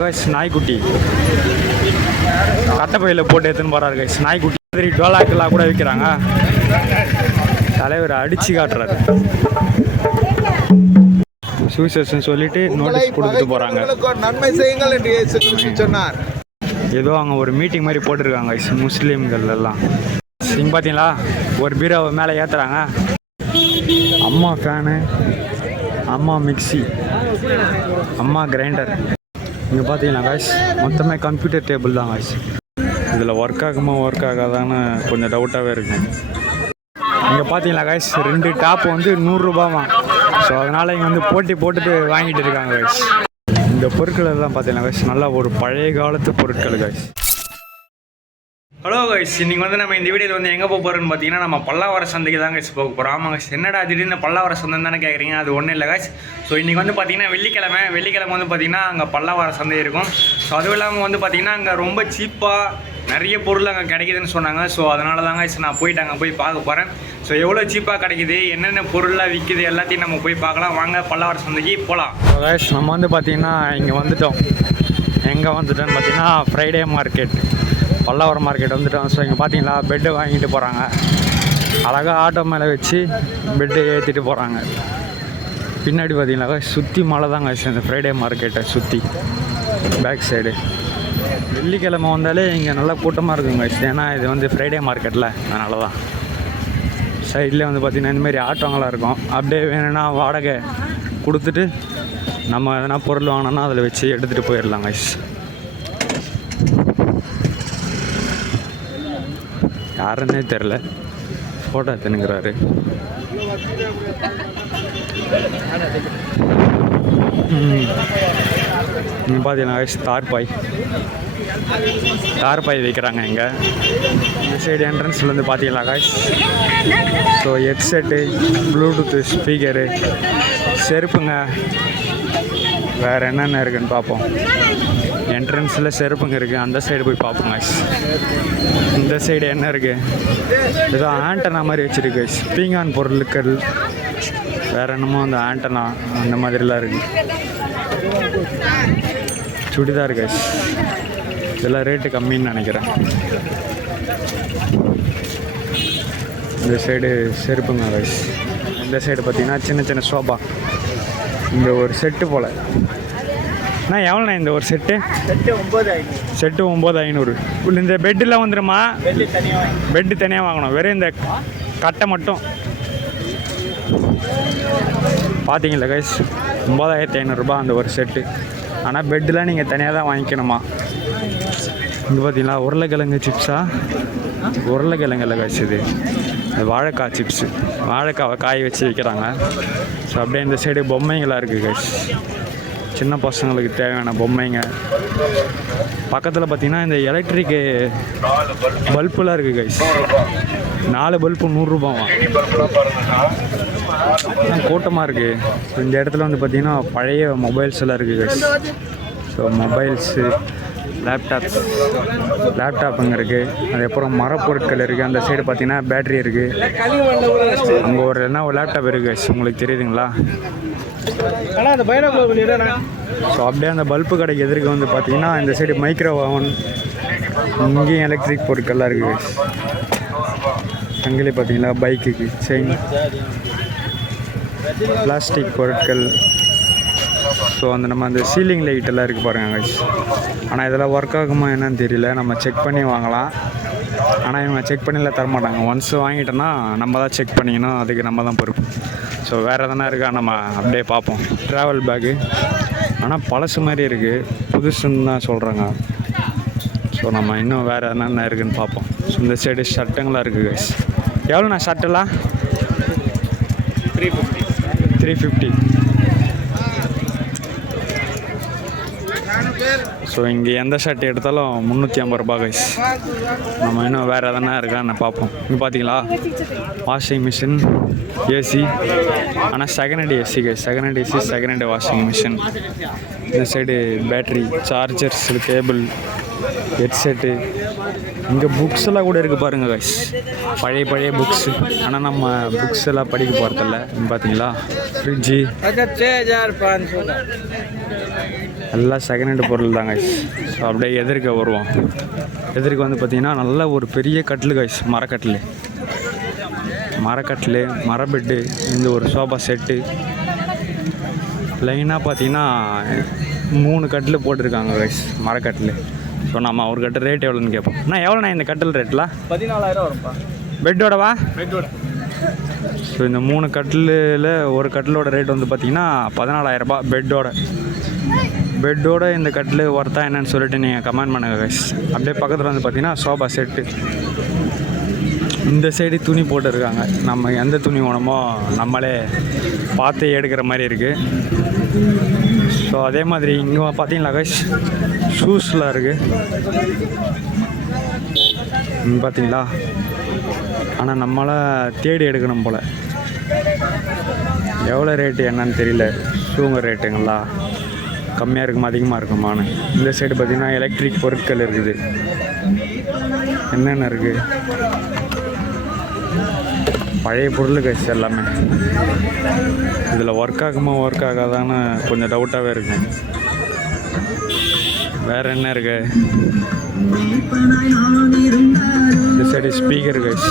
Guys நாய்க்குட்டி கட்டப்பையில் போட்டு எடுத்துன்னு போகிறாரு கைஸ். நாய்க்குட்டி மாதிரி டோலாக்கெல்லாம் கூட விற்கிறாங்க. தலைவர் அடித்து காட்டுறாரு. சுவிசேஷன் சொல்லிட்டு நோட்டீஸ் கொடுத்துட்டு போகிறாங்க. நன்மை செய்யுங்கள் என்று சொன்னார். ஏதோ அவங்க ஒரு மீட்டிங் மாதிரி போட்டிருக்காங்க முஸ்லீம்கள் எல்லாம். இங்கே பார்த்தீங்களா ஒரு பீரோவை மேலே ஏற்றுறாங்க. அம்மா ஃபேனு, அம்மா மிக்சி, அம்மா கிரைண்டர். இங்கே பார்த்தீங்கன்னா காய்ஸ் மொத்தமே கம்ப்யூட்டர் டேபிள் தான் காய்ஸ். இதில் ஒர்க் ஆகுமா ஒர்க் ஆகாதான்னு கொஞ்சம் டவுட்டாகவே இருக்கும். இங்கே பார்த்தீங்களா காய்ஸ் 2 டாப் வந்து 100 ரூபாவா. ஸோ அதனால் இங்கே வந்து போட்டி போட்டுட்டு வாங்கிட்டு இருக்காங்க காய்ஸ். இந்த பொருட்கள் எல்லாம் பார்த்தீங்கன்னா காய்ஸ் நல்லா ஒரு பழைய காலத்து பொருட்கள் காய்ஸ். ஹலோ கைஸ், இன்றைக்கி வந்து நம்ம இந்த வீடியோவில் வந்து எங்கே போக போகிறோன்னு பார்த்தீங்கன்னா நம்ம பல்லாவரம் சந்தைக்கு தான் கைஸ் போக போகிறோம். ஆமாங்க கைஸ், என்னடா திடீர்னு பல்லாவரம் சந்தை தானே கேட்குறீங்க. அது ஒன்றும் இல்லை கைஸ். ஸோ இன்றைக்கி வந்து பார்த்தீங்கன்னா வெள்ளிக்கிழமை வந்து பார்த்தீங்கன்னா அங்கே பல்லாவரம் சந்தை இருக்கும். ஸோ அதுவும் இல்லாமல் வந்து பார்த்தீங்கன்னா அங்கே ரொம்ப சீப்பாக நிறைய பொருள் அங்கே கிடைக்குதுன்னு சொன்னாங்க. ஸோ அதனால தான் கைஸ் நான் போயிட்டு அங்கே போய் பார்க்க போகிறேன். ஸோ எவ்வளோ சீப்பாக கிடைக்குது, என்னென்ன பொருளாக விற்கிது எல்லாத்தையும் நம்ம போய் பார்க்கலாம். வாங்க பல்லாவரம் சந்தைக்கு போகலாம். கைஸ் நம்ம வந்து பார்த்தீங்கன்னா இங்கே வந்துட்டோம். எங்கே வந்துட்டோன்னு பார்த்தீங்கன்னா ஃப்ரைடே மார்க்கெட், பல்லாவரம் மார்க்கெட் வந்துட்டோம். ஸோ இங்கே பார்த்தீங்களா பெட்டு வாங்கிட்டு போகிறாங்க. அழகாக ஆட்டோ மேலே வச்சு பெட்டு ஏற்றிட்டு போகிறாங்க. பின்னாடி பார்த்தீங்கன்னாக்கா சுற்றி மழை தாங்க இந்த ஃப்ரைடே மார்க்கெட்டை சுற்றி பேக் சைடு. வெள்ளிக்கிழமை வந்தாலே இங்கே நல்லா கூட்டமாக இருக்குங்க. ஏன்னா இது வந்து ஃப்ரைடே மார்க்கெட்டில், அதனால தான் சைட்லேயே வந்து பார்த்திங்கன்னா இந்தமாரி ஆட்டோங்களாம் இருக்கும். அப்படியே வேணும்னா வாடகை கொடுத்துட்டு நம்ம எதனா பொருள் வாங்கினோன்னா அதில் வச்சு எடுத்துகிட்டு போயிடலாம் கைஸ். யாருன்னே தெரில, ஃபோட்டோ எடுத்துனுங்கிறாரு. இங்கே பார்த்தீங்கன்னா தார்பாய் வைக்கிறாங்க. இங்கே இந்த சைடு என்ட்ரன்ஸ்லேருந்து பார்த்தீங்களா guys. So headset, bluetooth speaker, செருப்புங்க, வேறு என்னென்ன இருக்குதுன்னு பார்ப்போம். என்ட்ரன்ஸில் செருப்புங்க இருக்குது. அந்த சைடு போய் பார்ப்போம் காய்ஸ். இந்த சைடு என்ன இருக்குது, ஏதோ ஆண்டனா மாதிரி வச்சுருக்கு. பீங்கான் பொருட்கள், வேறு என்னமோ அந்த ஆண்டனா அந்த மாதிரிலாம் இருக்குது. சுடிதார் காய்ஸ், இதெல்லாம் ரேட்டு கம்மின்னு நினைக்கிறேன். இந்த சைடு செருப்புங்க காய்ஸ். இந்த சைடு பார்த்திங்கன்னா சின்ன சின்ன சோபா. இந்த ஒரு செட்டு போல். அண்ணா எவ்வளோண்ணா இந்த ஒரு செட்டு? செட்டு 9500. இந்த பெட்டெலாம் வந்துடுமா? பெட்டு தனியாக வாங்கணும். வெறும் இந்த கட்டை மட்டும் பார்த்தீங்களா கைஸ் 9500 அந்த ஒரு செட்டு. ஆனால் பெட்டெலாம் நீங்கள் தனியாக தான் வாங்கிக்கணுமா. இங்கே பார்த்தீங்களா உருளைக்கிழங்கு சிப்ஸா? உருளைக்கிழங்குல கைஸ் இது வாழைக்காய் சிப்ஸு. வாழைக்காவை காய் வச்சு விற்கிறாங்க. ஸோ அப்படியே இந்த சைடு பொம்மைங்களாக இருக்குது கைஸ். சின்ன பசங்களுக்கு தேவையான பொம்மைங்க. பக்கத்தில் பார்த்திங்கன்னா இந்த எலக்ட்ரிக்கு பல்புலாம் இருக்குது கைஸ். 4 பல்பு 100 ரூபாவா. கூட்டமாக இருக்குது. இந்த இடத்துல வந்து பார்த்திங்கன்னா பழைய மொபைல்ஸ் எல்லாம் இருக்குது கைஸ். ஸோ மொபைல்ஸு, லேப்டாப்புங்க இருக்குது. அதுக்கப்புறம் மரப்பொருட்கள் இருக்குது. அந்த சைடு பார்த்திங்கன்னா பேட்ரி இருக்குது. அங்கே ஒரு லேப்டாப் இருக்குது கைஸ், உங்களுக்கு தெரியுதுங்களா? ஸோ அப்படியே அந்த பல்பு கடைக்கு எதிர்க்க வந்து பார்த்தீங்கன்னா இந்த சைடு மைக்ரோ ஓவன், இங்கேயும் எலக்ட்ரிக் பொருட்கள்லாம் இருக்குது. அங்கேயே பார்த்தீங்களா பைக்குக்கு செயின், பிளாஸ்டிக் பொருட்கள். ஸோ நம்ம அந்த சீலிங் லைட்டெல்லாம் இருக்குது பாருங்கள் கைஸ். ஆனால் இதெல்லாம் ஒர்க் ஆகுமா என்னன்னு தெரியல. நம்ம செக் பண்ணி வாங்கலாம். ஆனால் இவங்க செக் பண்ணிலாம் தரமாட்டாங்க. ஒன்ஸ் வாங்கிட்டோன்னா நம்ம தான் செக் பண்ணிக்கணும். அதுக்கு நம்ம தான் பொறுப்பு. ஸோ வேறு எதனா இருக்கா நம்ம அப்படியே பார்ப்போம். ட்ராவல் பேக்கு ஆனால் பழசு மாதிரி இருக்குது, புதுசுன்னு தான் சொல்கிறாங்க. ஸோ நம்ம இன்னும் வேறு என்னென்ன இருக்குதுன்னு பார்ப்போம். ஸோ இந்த சைடு ஷர்ட்டுங்களாம் இருக்குது கைஸ். எவ்வளோண்ணா ஷர்ட்டெல்லாம்? 350. ஸோ இங்கே எந்த ஷர்ட் எடுத்தாலும் 350 ரூபா கைஸ். நம்ம இன்னும் வேறு எதனா இருக்கான்னு பார்ப்போம். இங்கே பார்த்தீங்களா வாஷிங் மிஷின், ஏசி. ஆனால் second hand AC guys. Second hand AC, second hand washing machine. இந்த side battery, chargers, cable, headset. இங்கே புக்ஸ் எல்லாம் கூட இருக்குது பாருங்கள் கைஸ். பழைய புக்ஸு. ஆனால் நம்ம புக்ஸ் எல்லாம் படிக்க போகிறதில்ல. பார்த்தீங்களா ஃப்ரிட்ஜு, எல்லாம் செகண்ட் ஹேண்டு பொருள் தாங்க. ஸோ அப்படியே எதிர்க்க வருவோம். எதிர்க்க வந்து பார்த்திங்கன்னா நல்ல ஒரு பெரிய கட்டில் கைஸ், மரக்கட்டில் மர பெட்டு, இந்த ஒரு சோஃபா செட்டு லைனாக பார்த்தீங்கன்னா 3 கட்டில் போட்டிருக்காங்க கைஸ், மரக்கட்டில். ஸோ நம்ம ஒரு கட்டில் ரேட் எவ்வளோன்னு கேட்போம். நான் எவ்வளோண்ணா இந்த கட்டில் ரேட்லாம்? 14,000 வரும்ப்பா. பெட்டோடவா? பெட்டோட. ஸோ இந்த 3 கட்டிலில் ஒரு கட்டிலோட ரேட் வந்து பார்த்திங்கன்னா 14,000 ரூபாய் பெட்டோட இந்த கட்டில் ஒர்த்தா என்னன்னு சொல்லிட்டு நீங்கள் கமெண்ட் பண்ணுங்க கைஸ். அப்படியே பக்கத்தில் வந்து பார்த்திங்கன்னா சோஃபா செட்டு. இந்த சைடு துணி போட்டுருக்காங்க. நம்ம எந்த துணி வேணுமோ நம்மளே பார்த்து எடுக்கிற மாதிரி இருக்குது. ஸோ அதே மாதிரி இங்கே பார்த்தீங்களா கைஸ், ஷூஸ்லாம் இருக்குது இங்கே பார்த்தீங்களா. ஆனால் நம்மளால் தேடி எடுக்கணும் போல். எவ்வளோ ரேட்டு என்னன்னு தெரியல. ஷூங்க ரேட்டுங்களா கம்மியாக இருக்குமா அதிகமாக இருக்குமான்னு. இந்த சைடு பார்த்திங்கன்னா எலக்ட்ரிக் பொருட்கள் இருக்குது. என்னென்ன இருக்குது? பழைய பொருள் கைஸ் எல்லாமே. இதில் ஒர்க் ஆகாதான்னு கொஞ்சம் டவுட்டாகவே இருக்கும். வேறு என்ன இருக்கு? இந்த சைடு ஸ்பீக்கர் கைஸ்,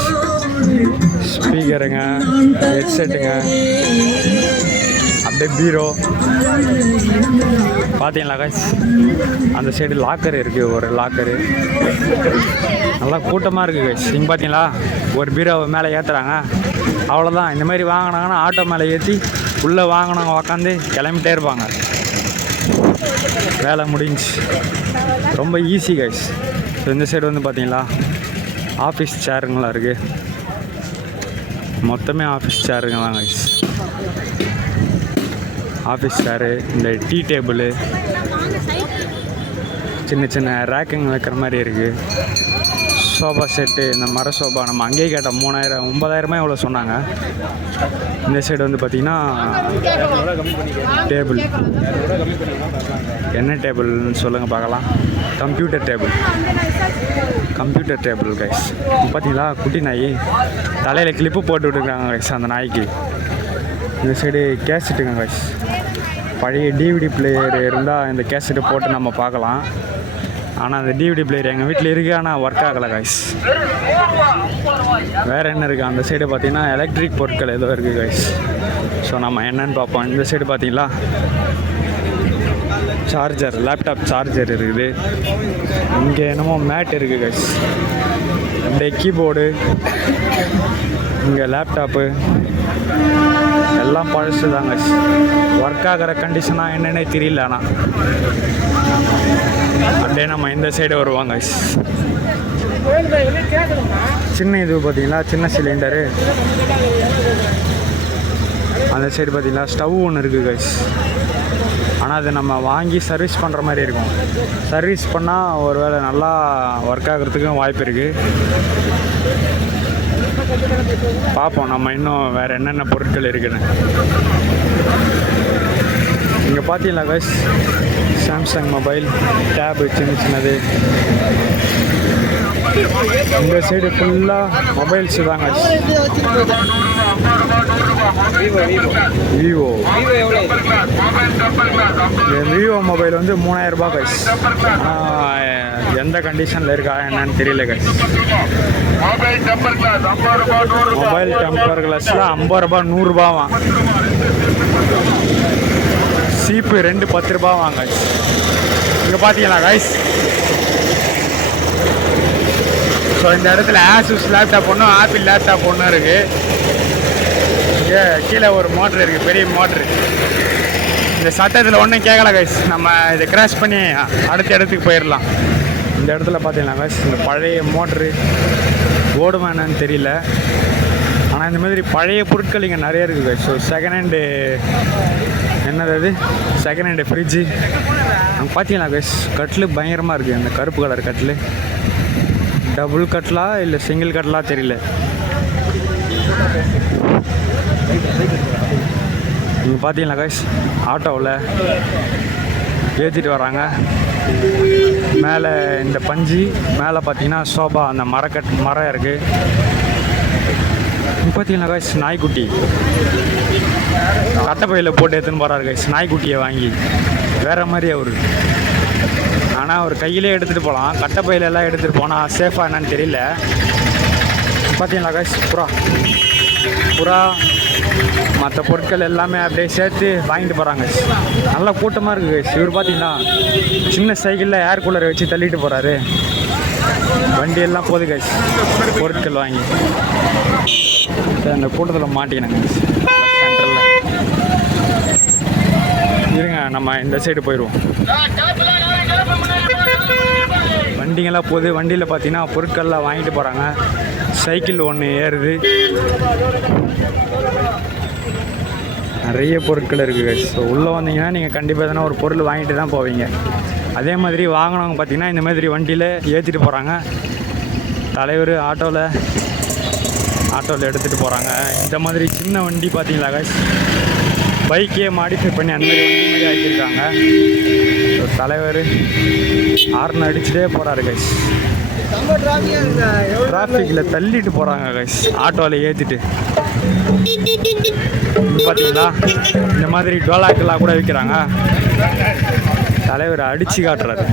ஸ்பீக்கருங்க, ஹெட்செட்டுங்க, அப்படியே பீரோ பார்த்தீங்களா கைஸ். அந்த சைடு லாக்கர் இருக்குது, ஒரு லாக்கரு. நல்லா கூட்டமாக இருக்குது கைஸ். இங்கே பார்த்தீங்களா ஒரு பீரோவை மேலே ஏற்றுறாங்க, அவ்வளோதான். இந்த மாதிரி வாங்கினாங்கன்னா ஆட்டோ மேலே ஏற்றி உள்ளே வாங்கினவங்க உக்காந்து கிளம்பிட்டே இருப்பாங்க. வேலை முடிஞ்சு. ரொம்ப ஈஸி கைஸ். ஸோ இந்த சைடு வந்து பார்த்தீங்களா ஆஃபீஸ் சேருங்களாம் இருக்குது. மொத்தமே ஆஃபீஸ் சேருங்க தான் கைஸ். ஆஃபீஸ் சேரு, இந்த டீ டேபிள், சின்ன சின்ன ரேக்குங்க வைக்கிற மாதிரி இருக்குது. சோஃபா செட்டு, இந்த மர சோஃபா நம்ம அங்கேயே கேட்டோம் 3,000 9,000 எவ்வளோ சொன்னாங்க. இந்த சைடு வந்து பார்த்திங்கன்னா டேபிள். என்ன டேபிள்னு சொல்லுங்கள் பார்க்கலாம். Computer table guys. பார்த்தீங்களா குட்டி நாய் தலையில் கிளிப்பு போட்டு விட்டுருக்காங்க கைஸ் அந்த நாய்க்கு. இந்த சைடு கேசட்டுங்க கைஸ். பழைய டிவிடி பிளேயர் இருந்தால் இந்த கேசட்டு போட்டு நம்ம பார்க்கலாம். ஆனால் அந்த டிவிடி பிளேயர் எங்கள் வீட்டில் இருக்குது, ஆனால் ஒர்க் ஆகலை கைஸ். வேறு என்ன இருக்குது? அந்த சைடு பார்த்திங்கன்னா எலக்ட்ரிக் பொருட்கள் ஏதோ இருக்குது கைஸ். ஸோ நம்ம என்னன்னு பார்ப்போம். இந்த சைடு பார்த்தீங்களா சார்ஜர், லேப்டாப் சார்ஜர் இருக்குது. இங்கே என்னமோ மேட் இருக்குது கைஸ். அப்படியே கீபோர்டு, இங்கே லேப்டாப்பு எல்லாம் பழசு தாங்க. ஒர்க் ஆகிற கண்டிஷனாக என்னென்னே தெரியல. ஆனால் அப்படியே நம்ம இந்த சைடு வருவாங்க. சின்ன இது பார்த்தீங்களா, சின்ன சிலிண்டரு. அந்த சைடு பார்த்தீங்களா ஸ்டவ் ஒன்று இருக்குது கைஸ். ஆனால் அது நம்ம வாங்கி சர்வீஸ் பண்ணுற மாதிரி இருக்கும். சர்வீஸ் பண்ணால் ஒரு வேளை நல்லா ஒர்க் ஆகிறதுக்கும் வாய்ப்பு இருக்குது. பார்ப்போம் நம்ம இன்னும் வேறு என்னென்ன பொருட்கள் இருக்குன்னு. இங்கே பார்த்தீங்களா கைஸ் சாம்சங் மொபைல் டேபு, சின்னது. இந்த சைடு ஃபுல்லாக மொபைல்ஸ் தாங்க. விவோ மொபைல் வந்து 3,000 ரூபாய் கைஸ். எந்த கண்டிஷனில் இருக்கா என்னன்னு தெரியல கைஸ். மொபைல் டெம்பர் கிளாஸில் 50 ரூபா 100 ரூபாவா. சீப்பு 2 10 ரூபா வாங்க. இங்கே பார்த்தீங்களா கைஸ். ஸோ இந்த இடத்துல ஆசூஸ் லேப்டாப் ஒன்றும் ஆப்பிள் லேப்டாப் ஒன்றும் இருக்குது. இங்கே கீழே ஒரு மோட்ரு இருக்குது, பெரிய மோட்ரு. இந்த சட்டத்தில் ஒன்றும் கேட்கல கைஸ். நம்ம இதை கிராஷ் பண்ணி அடுத்த இடத்துக்கு போயிடலாம். இந்த இடத்துல பார்த்தீங்கன்னா கைஸ் இந்த பழைய மோட்ரு ஓடுமா என்னன்னு தெரியல. ஆனால் இந்த மாதிரி பழைய பொருட்கள் இங்கே நிறைய இருக்குது கைஸ். ஸோ செகண்ட் ஹேண்டு என்னது அது, செகண்ட் ஹேண்டு ஃப்ரிட்ஜு. அங்கே பார்த்தீங்களா கைஸ் கட்டில் பயங்கரமாக இருக்குது. அந்த கருப்பு கலர் கட்டில் டபுள் கட்லா இல்லை சிங்கிள் கட்லா தெரியல. நீங்கள் பார்த்தீங்களா கைஸ் ஆட்டோவில் ஏற்றிட்டு வராங்க. மேலே இந்த பஞ்சு, மேலே பார்த்தீங்கன்னா சோபா, அந்த மரம் இருக்குது. பார்த்தீங்களா கைஸ் நாய்க்குட்டி கட்டப்பையில் போட்டு எடுத்துன்னு போகிறாரு கைஸ் நாய்க்குட்டியை வாங்கி. வேறு மாதிரி அவர். ஆனால் அவர் கையிலே எடுத்துகிட்டு போகலாம், கட்டப்பையிலெல்லாம் எடுத்துகிட்டு போனால் சேஃபாக என்னன்னு தெரியல. பார்த்தீங்களா கைஸ், புறா மற்ற பொருட்கள் எல்லாமே அப்படியே சேர்த்து வாங்கிட்டு போகிறாங்க. நல்லா கூட்டமாக இருக்குது கைஸ். இவர் பார்த்தீங்களா சின்ன சைக்கிளில் ஏர் கூலரை வச்சு தள்ளிட்டு போகிறாரு. வண்டி எல்லாம் போகுது கைஸ் பொருட்கள் வாங்கி. அந்த கூட்டத்தில் மாட்டிக்கினாங்க சென்டரில். இருங்க நம்ம இந்த சைடு போயிடுவோம். வண்டிங்கெல்லாம் போகுது. வண்டியில் பார்த்தீங்கன்னா பொருட்கள்லாம் வாங்கிட்டு போகிறாங்க. சைக்கிள் ஒன்று ஏறுது. நிறைய பொருட்கள் இருக்குது கைஸ். ஸோ உள்ளே வந்தீங்கன்னா நீங்கள் கண்டிப்பாக எதனா ஒரு பொருள் வாங்கிட்டு தான் போவீங்க. அதே மாதிரி வாங்கினவங்க பார்த்தீங்கன்னா இந்த மாதிரி வண்டியில் ஏற்றிட்டு போகிறாங்க. தலைவர் ஆட்டோவில் எடுத்துகிட்டு போகிறாங்க. இந்த மாதிரி சின்ன வண்டி பார்த்தீங்களா கைஸ், பைக்கே மாடிஃபை பண்ணி அந்த மாதிரி வண்டி மாதிரி ஆக்கியிருக்காங்க. தலைவர் ஹார்ன் அடிச்சுட்டே போகிறாரு கைஸ். டிராஃபிக்கில் தள்ளிட்டு போகிறாங்க கைஸ் ஆட்டோவில் ஏற்றிட்டு. பார்த்தீங்களா இந்த மாதிரி டோலாக்கெல்லாம் கூட விற்கிறாங்க. தலைவர் அடித்து காட்டுறாரு.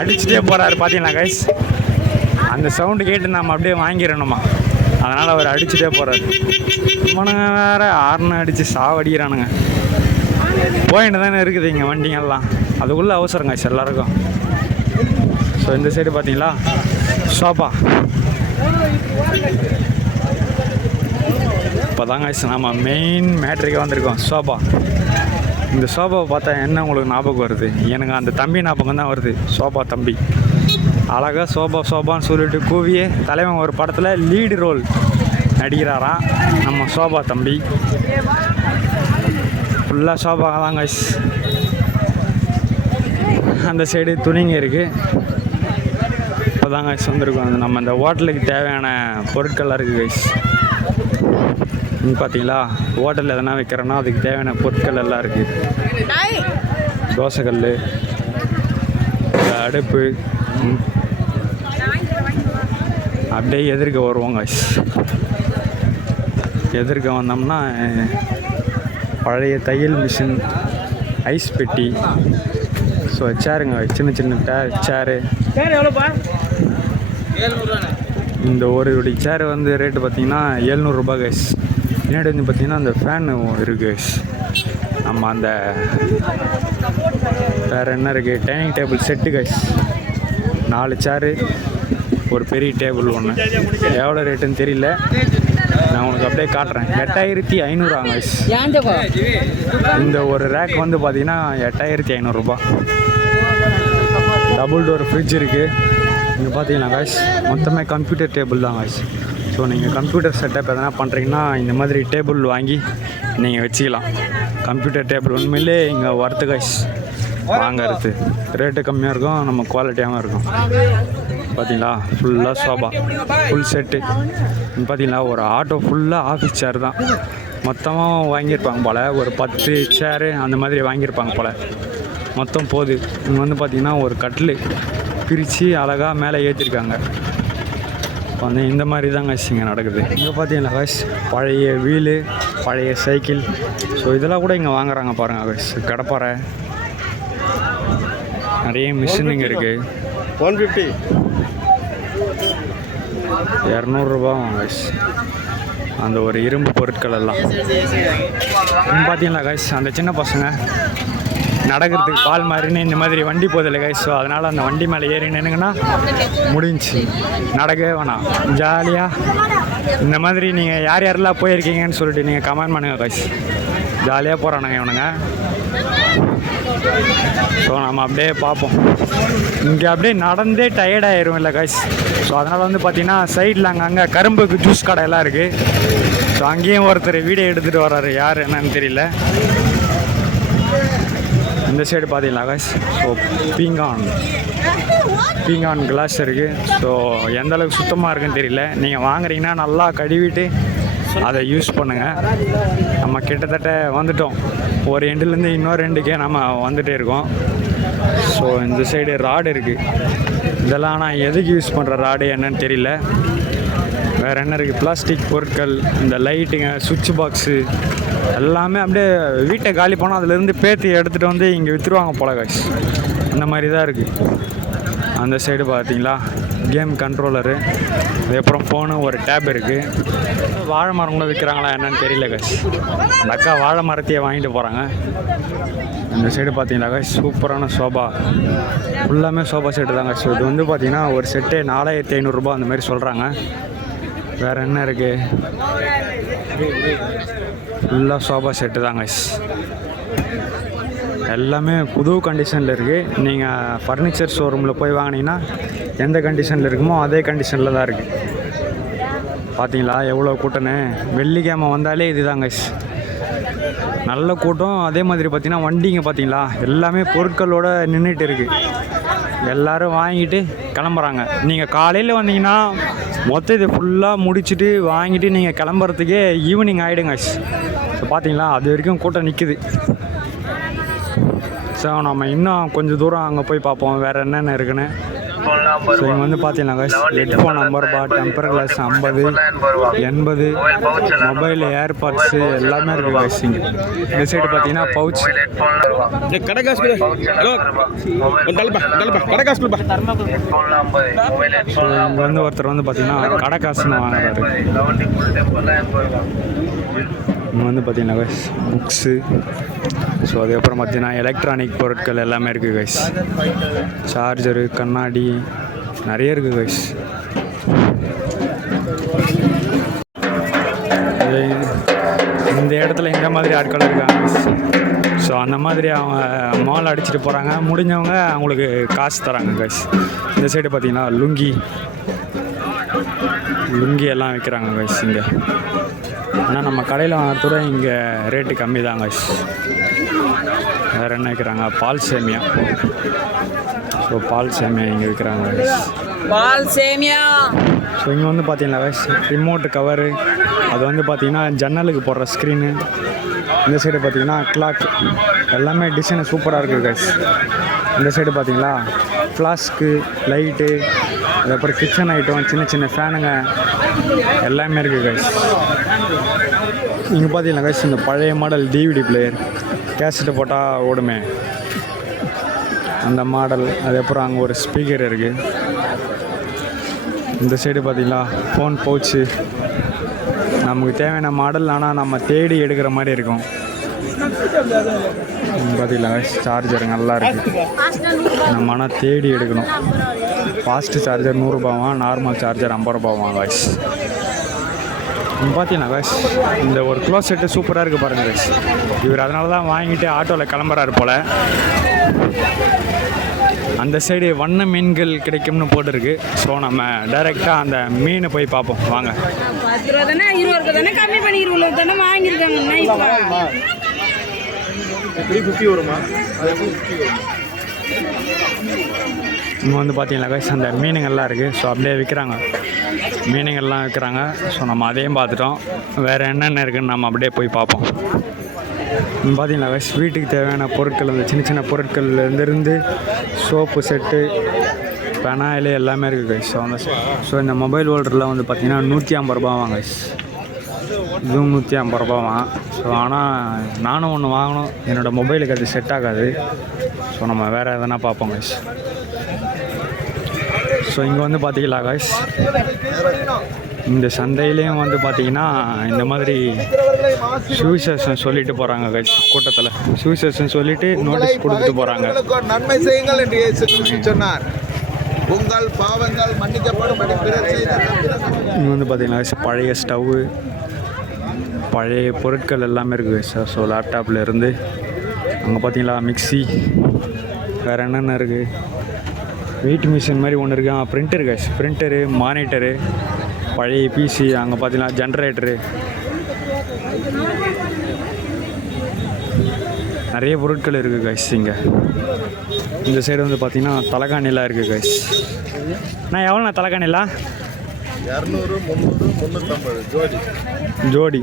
அடிச்சுட்டே போகிறாரு பார்த்தீங்களா கைஸ். அந்த சவுண்டு கேட்டு நம்ம அப்படியே வாங்கிடணுமா, அதனால் அவர் அடிச்சுட்டே போகிறாரு. இவனுங்க வேறு ஹார்ன் அடித்து சாவடிக்கிறானுங்க. போயிட்டு தானே இருக்குது இங்கே வண்டிங்கெல்லாம், அதுக்குள்ளே அவசரங்க கைஸ் எல்லாருக்கும். ஸோ இந்த சைடு பார்த்தீங்களா சோபா. இப்போ தாங்க நம்ம மெயின் மேட்ரிக்கு வந்திருக்கோம், சோபா. இந்த சோபாவை பார்த்தா என்ன உங்களுக்கு ஞாபகம் வருது? எனக்கு அந்த தம்பி ஞாபகம் தான் வருது, சோபா தம்பி. அழகாக சோபான்னு சொல்லிட்டு கூவியே தலைவன் ஒரு படத்தில் லீடு ரோல் நடிக்கிறாராம் நம்ம சோபா தம்பி. ஃபுல்லாக சோபா தான் கைஸ். அந்த சைடு துணிங்க இருக்குது. இப்போ தான் கைஸ் வந்திருக்கோம். அது நம்ம இந்த ஹோட்டலுக்கு தேவையான பொருட்கள்லாம் இருக்குது கைஸ். பார்த்தீங்களா ஹோட்டலில் எதனா வைக்கிறோன்னா அதுக்கு தேவையான பொருட்கள் எல்லாம் இருக்குது. தோசைக்கல், அடுப்பு. அப்படியே எதிர்க்க வருவோம் கைஸ். எதிர்க்க வந்தோம்னா பழைய தையல் மிஷின், ஐஸ் பெட்டி. ஸோ சேருங்க, சின்ன சேரு. இந்த ஒரு சேர் வந்து ரேட்டு பார்த்தீங்கன்னா 700 ரூபாய் கைஸ். பின்னாடி வந்து பார்த்தீங்கன்னா அந்த ஃபேனு இருக்குது கைஸ். நம்ம அந்த வேறு என்ன இருக்குது, டைனிங் டேபிள் செட்டு கைஸ். 4 சேரு, ஒரு பெரிய டேபிள் ஒன்று. எவ்வளோ ரேட்டுன்னு தெரியல, நான் உங்களுக்கு அப்படியே காட்டுறேன். 8500 கைஸ். இந்த ஒரு ரேக் வந்து பார்த்தீங்கன்னா 8500 ரூபா. டபுள் டோர் ஃப்ரிட்ஜ் இருக்குது. இங்கே பார்த்தீங்கன்னா கைஸ் மொத்தமே கம்ப்யூட்டர் டேபிள் தான் கைஸ். ஸோ நீங்கள் கம்ப்யூட்டர் செட்டப் எதனா பண்ணுறீங்கன்னா இந்த மாதிரி டேபிள் வாங்கி நீங்கள் வச்சுக்கலாம். கம்ப்யூட்டர் டேபிள் உண்மையிலே இங்கே ஒர்த்து கைஸ். வாங்கிறது ரேட்டு கம்மியாக இருக்கும், நம்ம குவாலிட்டியாகவும் இருக்கும். பார்த்தீங்களா ஃபுல்லாக சோபா, ஃபுல் செட்டு. பார்த்தீங்களா ஒரு ஆட்டோ ஃபுல்லாக ஆஃபீஸ் சேர் தான் மொத்தமாக வாங்கியிருப்பாங்க போல். ஒரு 10 சேரு அந்த மாதிரி வாங்கியிருப்பாங்க போல். மொத்தம் போகுது. இங்கே வந்து பார்த்திங்கன்னா ஒரு கட்டில் பிரித்து அழகாக மேலே ஏற்றிருக்காங்க. வந்து இந்த மாதிரி தான் கைஸ் இங்கே நடக்குது. இங்கே பார்த்தீங்கன்னா கைஸ் பழைய வீலு, பழைய சைக்கிள். ஸோ இதெல்லாம் கூட இங்கே வாங்குறாங்க பாருங்கள் கைஸ். கடப்பாறை, நிறைய மிஷின் இங்கே இருக்குது. 150 200 ரூபா கைஸ் அந்த ஒரு இரும்பு பொருட்கள் எல்லாம். பார்த்தீங்களா கைஸ் அந்த சின்ன பசங்க நடக்கிறதுக்கு பால் மாதிரின்னு இந்த மாதிரி வண்டி போதில்லை கைஸ். ஸோ அதனால் அந்த வண்டி மேலே ஏறி நின்னுங்கன்னா முடிஞ்சு, நடக்கவே வேணாம், ஜாலியாக. இந்த மாதிரி நீங்கள் யார் யாரெல்லாம் போயிருக்கீங்கன்னு சொல்லிட்டு நீங்கள் கமெண்ட் பண்ணுங்கள் கைஸ். ஜாலியாக போகிறானுங்க இவனுங்க. ஸோ நம்ம அப்படியே பார்ப்போம். இங்கே அப்படியே நடந்தே டயர்டாயிரும் இல்லை கைஸ். ஸோ அதனால் வந்து பார்த்திங்கன்னா சைடில் அங்கே கரும்புக்கு ஜூஸ் கடை எல்லாம் இருக்குது. ஸோ அங்கேயும் ஒருத்தர் வீடியோ எடுத்துகிட்டு வர்றாரு, யார் என்னன்னு தெரியல. இந்த சைடு பார்த்தீங்களா கைஸ். ஸோ பீங்கான் கிளாஸ் இருக்குது. ஸோ எந்தளவுக்கு சுத்தமாக இருக்குன்னு தெரியல. நீங்கள் வாங்குறீங்கன்னா நல்லா கழுவிட்டு அதை யூஸ் பண்ணுங்கள். நம்ம கிட்டத்தட்ட வந்துட்டோம். ஒரு எண்டுலேருந்து இன்னொரு எண்டுக்கே நம்ம வந்துகிட்டே இருக்கோம். ஸோ இந்த சைடு ராடு இருக்குது. இதெல்லாம் நான் எதுக்கு யூஸ் பண்ணுற ராடு என்னன்னு தெரியல. வேறு என்ன இருக்குது, பிளாஸ்டிக் பொருட்கள், இந்த லைட்டுங்க, சுவிட்ச் பாக்ஸு எல்லாமே அப்படியே வீட்டை காலி போனால் அதிலேருந்து பேத்தி எடுத்துகிட்டு வந்து இங்கே விற்றுருவாங்க போல காய்ஸ். அந்த மாதிரி தான் இருக்குது. அந்த சைடு பார்த்தீங்களா கேம் கண்ட்ரோலரு, அதுக்கப்புறம் ஃபோனு, ஒரு டேப் இருக்குது. வாழை மரம் கூட விற்கிறாங்களா என்னன்னு தெரியல காய்ஸ். அந்த அக்கா வாழை மரத்தையே வாங்கிட்டு போகிறாங்க. இந்த சைடு பார்த்தீங்களா காய்ஸ் சூப்பரான சோபா, ஃபுல்லாமே சோபா செட்டு தாங்க. ஸோ இது வந்து பார்த்தீங்கன்னா ஒரு செட்டே 4500 அந்த மாதிரி சொல்கிறாங்க. வேறு என்ன இருக்குது, ஃபுல்லாக சோபா செட்டு தாங்க. எல்லாமே புது கண்டிஷனில் இருக்குது. நீங்கள் ஃபர்னிச்சர் ஷோரூமில் போய் வாங்கினீங்கன்னா எந்த கண்டிஷனில் இருக்குமோ அதே கண்டிஷனில் தான் இருக்குது. பார்த்தீங்களா எவ்வளோ கூட்டம்னு. வெள்ளிக்கிழமை வந்தாலே இது தாங்க நல்ல கூட்டம். அதே மாதிரி பார்த்தீங்கன்னா வண்டிங்க பார்த்தீங்களா எல்லாமே பொருட்களோடு நின்றுட்டு இருக்குது. எல்லோரும் வாங்கிட்டு கிளம்புறாங்க. நீங்கள் காலையில் வந்தீங்கன்னா மொத்தம் இது ஃபுல்லாக முடிச்சுட்டு வாங்கிட்டு நீங்கள் கிளம்புறதுக்கே ஈவினிங் ஆகிடுங்க. ஸோ பார்த்தீங்களா அது வரைக்கும் கூட்டம் நிற்குது. ஸோ நம்ம இன்னும் கொஞ்சம் தூரம் அங்கே போய் பார்ப்போம் வேறு என்னென்ன இருக்குன்னு. ஸோ இங்கே வந்து பார்த்தீங்கன்னா ஹெட்ஃபோன் 50 ரூபா, டெம்பர் கிளாஸ் 50, 80, மொபைல், ஏர்பாட்ஸு எல்லாமே இருக்குது காய்ஸ். இங்கே இந்த சைடு பார்த்தீங்கன்னா பவுச். ஸோ இங்கே வந்து ஒருத்தர் வந்து பார்த்தீங்கன்னா கடை காசுன்னு வாங்குறாரு. இங்கே வந்து பார்த்தீங்கன்னா கைஸ் புக்ஸு, ஸோ அதுக்கப்புறம் பார்த்தீங்கன்னா எலக்ட்ரானிக் பொருட்கள் எல்லாமே இருக்குது கைஸ். சார்ஜரு, கண்ணாடி நிறைய இருக்குது கைஸ். இந்த இடத்துல இந்த மாதிரி ஆட்கள் இருக்காங்க. ஸோ அந்த மாதிரி அவங்க மால் அடிச்சுட்டு போகிறாங்க. முடிஞ்சவங்க அவங்களுக்கு காசு தராங்க கைஸ். இந்த சைடு பார்த்தீங்கன்னா லுங்கி எல்லாம் விற்கிறாங்க கைஸ் இங்கே. ஆனால் நம்ம கடையில் வாங்குறதோட இங்கே ரேட்டு கம்மி தான் கைஸ். வேறு என்ன விற்கிறாங்க, பால் சேமியா. ஸோ பால் சேமியா இங்கே விற்கிறாங்க கைஸ். பால் சேமியா. ஸோ இங்கே வந்து பார்த்தீங்கன்னா கைஸ் ரிமோட்டு கவரு, அது வந்து பார்த்தீங்கன்னா ஜன்னலுக்கு போடுற ஸ்க்ரீனு. இந்த சைடு பார்த்தீங்கன்னா கிளாக், எல்லாமே டிசைனு சூப்பராக இருக்குது கைஸ். இந்த சைடு பார்த்தீங்களா ஃப்ளாஸ்க்கு, லைட்டு, அதுக்கப்புறம் கிச்சன் ஐட்டம், சின்ன சின்ன ஃபேனுங்க எல்லாமே இருக்குது கைஸ். இங்கே பார்த்தீங்கன்னா கைஸ் இந்த பழைய மாடல் டிவிடி பிளேயர், கேசட்டை போட்டால் ஓடுமே அந்த மாடல். அதுக்கப்புறம் அங்கே ஒரு ஸ்பீக்கர் இருக்குது. இந்த சைடு பார்த்தீங்களா ஃபோன் பவுச்சு, நமக்கு தேவையான மாடல், ஆனால் நம்ம தேடி எடுக்கிற மாதிரி இருக்கும். பார்த்தீங்களா சார்ஜர் நல்லா இருக்குது. நம்ம ஆனால் தேடி எடுக்கணும். ஃபாஸ்ட்டு சார்ஜர் 100 ரூபாவா, நார்மல் சார்ஜர் 50 ரூபாவா காய்ஸ். பார்த்தீங்கன்னா காய்ஸ் இந்த ஒரு க்ளோஸ் செட்டு சூப்பராக இருக்குது பாருங்கள் காய்ஸ். இவர் அதனால தான் வாங்கிட்டு ஆட்டோவில் கிளம்புறாரு போல். அந்த சைடு வண்ண மீன்கள் கிடைக்கும்னு போட்டுருக்கு. ஸோ நம்ம டைரெக்டாக அந்த மீனை போய் பார்ப்போம் வாங்க. 10 ரூபா தானே, 20 ரூபா தானே, கம்மி பண்ணி 20 ரூபா தானே வாங்கியிருக்காங்க. 350 வருமா? இங்கே வந்து பார்த்தீங்களா கைஸ் அந்த மீனுங்கள்லாம் இருக்குது. ஸோ அப்படியே விற்கிறாங்க, மீனுங்கள்லாம் விற்கிறாங்க. ஸோ நம்ம அதையும் பார்த்துட்டோம். வேறு என்னென்ன இருக்குதுன்னு நம்ம அப்படியே போய் பார்ப்போம். பார்த்தீங்களா கைஸ் வீட்டுக்கு தேவையான பொருட்கள், அந்த சின்ன சின்ன பொருட்கள்லேருந்து சோப்பு செட்டு, பெனாயில் எல்லாமே இருக்குது கைஸ். ஸோ இந்த மொபைல் ஹோல்டரில் வந்து பார்த்திங்கன்னா 150 ரூபாவாங்க கைஸ். இதுவும் 150 ரூபாவான். ஸோ ஆனால் நானும் ஒன்று வாங்கணும், என்னோடய மொபைலுக்கு அது செட் ஆகாது. ஸோ நம்ம வேறு எதனா பார்ப்போம் கைஸ். ஸோ இங்கே வந்து பார்த்தீங்களா கைஸ் இந்த சந்தையிலையும் வந்து பார்த்தீங்கன்னா இந்த மாதிரி சுவிசேஷன் சொல்லிட்டு போகிறாங்க கைஸ். கூட்டத்தில் சுவிசேஷன் சொல்லிட்டு நோட்டீஸ் கொடுத்துட்டு போகிறாங்க. நன்மை செய்யுங்கள் என்று இயேசு சொன்னார். உங்கள் பாவங்கள் மன்னிக்கப்படும். இங்கே வந்து பார்த்தீங்கன்னா பழைய ஸ்டவ்வு, பழைய பொருட்கள் எல்லாமே இருக்குது சார். ஸோ லேப்டாப்பில் இருந்து அங்கே பார்த்தீங்களா மிக்சி, வேறு என்னென்ன இருக்குது, வெயிட் மிஷின் மாதிரி ஒன்று இருக்குது. பிரிண்டர் கைஸ், பிரிண்டரு, மானிட்டரு, பழைய பிசி, அங்கே பார்த்தீங்கன்னா ஜென்ரேட்டரு, நிறைய பொருட்கள் இருக்குது கைஸ். இங்கே இந்த சைடு வந்து பார்த்தீங்கன்னா தலைகாணிலாம் இருக்குது கைஸ். நான் எவ்வளோண்ணா தலைகாணிலாம்? 200, 300, 350 ஜோடி.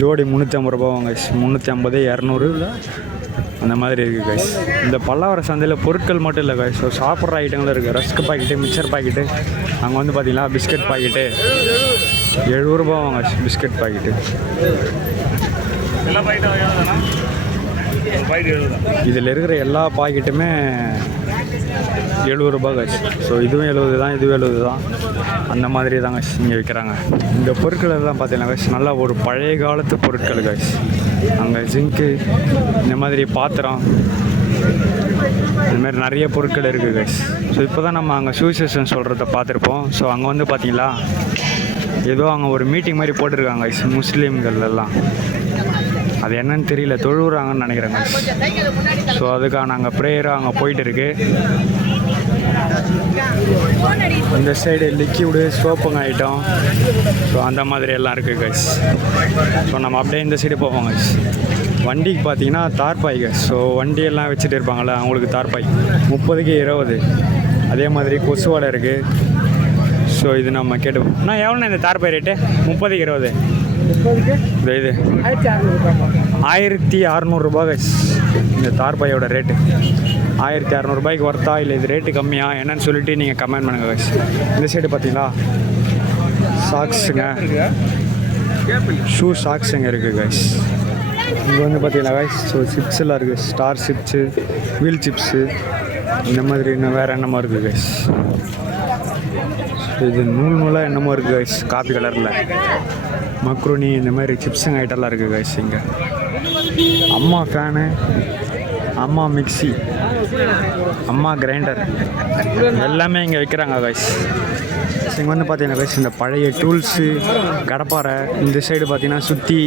ஜோடி 350 ரூபாவாங்க கைஸ். 350, 200 அந்த மாதிரி இருக்குது கைஸ். இந்த பல்லாவர சந்தையில் பொருட்கள் மட்டும் இல்லை கைஸ். ஸோ சாப்பிட்ற ஐட்டங்களும் இருக்குது. ரஸ்க் பாக்கெட்டு, மிக்சர் பாக்கெட்டு, அங்கே வந்து பார்த்தீங்கன்னா பிஸ்கட் பாக்கெட்டு, ₹70 வாங்க பிஸ்கட் பாக்கெட்டு. இதில் இருக்கிற எல்லா பாக்கெட்டுமே ₹70 காசு. ஸோ இதுவும் 70 தான், இதுவும் 70 தான். அந்த மாதிரி தாங்க இங்கே விற்கிறாங்க. இந்த பொருட்கள் எல்லாம் பார்த்தீங்கன்னா காசு நல்லா ஒரு பழைய காலத்து பொருட்கள் காசு. அங்கே ஜிங்க்கு, இந்த மாதிரி பாத்திரம், இதுமாரி நிறைய பொருட்கள் இருக்குது காசு. ஸோ இப்போ தான் நம்ம அங்கே சூசேஷன் சொல்கிறத பார்த்துருப்போம். ஸோ அங்கே வந்து பார்த்தீங்களா ஏதோ அங்கே ஒரு மீட்டிங் மாதிரி போட்டிருக்காங்க காசு முஸ்லீம்கள் எல்லாம். அது என்னன்னு தெரியல, தொழுவுறாங்கன்னு நினைக்கிறேங்க. ஸோ அதுக்காக நாங்கள் ப்ரேயராக அங்கே போயிட்டு இருக்கு. இந்த சைடு லிக்யூடு சோப்புங்க ஐட்டம், ஸோ அந்த மாதிரி எல்லாம் இருக்குது கைஸ். ஸோ நம்ம அப்படியே இந்த சைடு போவோம் கைஸ். வண்டிக்கு பார்த்தீங்கன்னா தார்பாய் கைஸ். ஸோ வண்டியெல்லாம் வச்சுட்டு இருப்பாங்கள்ல அவங்களுக்கு தார்பாய் 30க்கு 20. அதே மாதிரி கொசு வலை இருக்குது. ஸோ இது நம்ம கேட்டுப்போம். நான் எவ்வளோண்ணா இந்த தார்பாய் ரேட்டு? 30க்கு 20. இது 1600 கைஸ். இந்த தார்பாயோட ரேட்டு 1600 ஒர்த்தா இல்லை இது ரேட்டு கம்மியா என்னன்னு சொல்லிட்டு நீங்கள் கமெண்ட் பண்ணுங்கள் கைஸ். இந்த சைடு பார்த்தீங்களா சாக்ஸுங்க, ஷூ சாக்ஸுங்க இருக்குது கைஸ். இங்கே வந்து பார்த்தீங்களா கைஸ். ஸோ சிப்ஸ் எல்லாம் இருக்குது, ஸ்டார் சிப்ஸு, வீல் சிப்ஸு, இந்த மாதிரி இன்னும் வேறு என்னமோ இருக்குது கைஸ். இது நூலாக என்னமோ இருக்குது கைஸ், காப்பி கலரில் மக்ருனி, இந்த மாதிரி சிப்ஸுங்க ஐட்டம்லாம் இருக்குது கைஸ். இங்கே அம்மா ஃபேனு, அம்மா மிக்சி, அம்மா கிரைண்டர் எல்லாமே இங்கே விற்கிறாங்க கைஸ். இங்கே வந்து பார்த்தீங்கன்னா கைஸ் இந்த பழைய டூல்ஸு, கடப்பாரை, இந்த சைடு பார்த்தீங்கன்னா சுற்றி,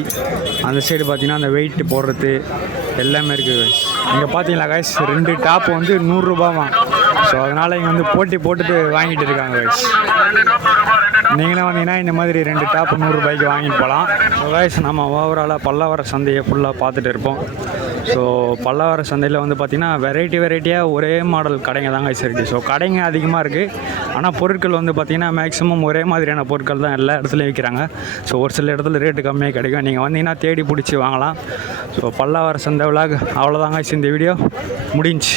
அந்த சைடு பார்த்தீங்கன்னா அந்த வெயிட் போடுறது எல்லாமே இருக்குது கைஸ். இங்கே பார்த்தீங்களா கைஸ் 2 டாப் வந்து ₹100. ஸோ அதனால் இங்கே வந்து போட்டி போட்டுட்டு வாங்கிட்டு இருக்காங்க கைஸ். நீங்களும் வந்தீங்கன்னா இந்த மாதிரி 2 டாப் ₹100 வாங்கிட்டு போகலாம். ஸோ கைஸ் நம்ம ஓவராலாக பல்லாவர சந்தையை ஃபுல்லாக பார்த்துட்டு இருப்போம். ஸோ பல்லாவர சந்தையில் வந்து பார்த்திங்கன்னா வெரைட்டியாக ஒரே மாடல் கடைங்க தாங்க கைஸ் இருக்குது. ஸோ கடைங்க அதிகமாக இருக்குது, ஆனால் பொருட்கள் வந்து பார்த்திங்கன்னா மேக்ஸிமம் ஒரே மாதிரியான பொருட்கள் தான் எல்லா இடத்துலையும் விற்கிறாங்க. ஸோ ஒரு சில இடத்துல ரேட்டு கம்மியாக கிடைக்கும், நீங்கள் வந்தீங்கன்னா தேடி பிடிச்சி வாங்கலாம். ஸோ பல்லாவர சந்தை விலாக் அவ்வளோதாங்க கைஸ். இந்த வீடியோ முடிஞ்சு.